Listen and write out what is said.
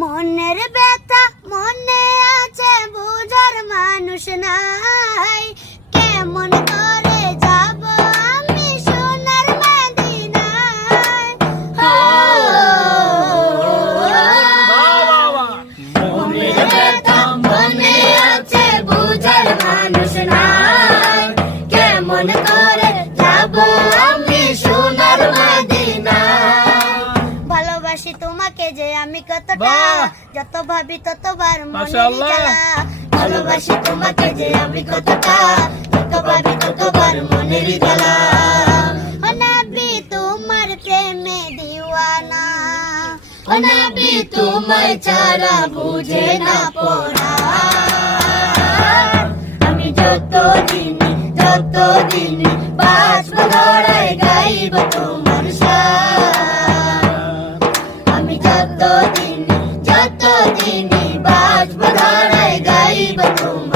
মনের ব্যথা মনে আছে, বুঝার মানুষ নাই। কেমন করে যাব আমি সোনার মদিনায়? মনের ব্যথা মনে আছে, বুঝার মানুষ নাই। কেমন করে যাব আমি সোনার মদিনায়? ভালোবাসি তোমাকে যে আমি কতটা, যত ভাবি ততবার মনে জ্বালা। ভালোবাসি তোমাকে যে আমি কতটা, যত ভাবি ততবার মনের জ্বালা। ও নবী তোমার প্রেমে দিওয়ানা, ও নবী তোমায় ছাড়া বুঝে না পড়া। আমি যতদিন বাঁচব ধরায় গাইব তোমার শান। আমি যতদিন বাঁচব ধরায় গাইব তোমার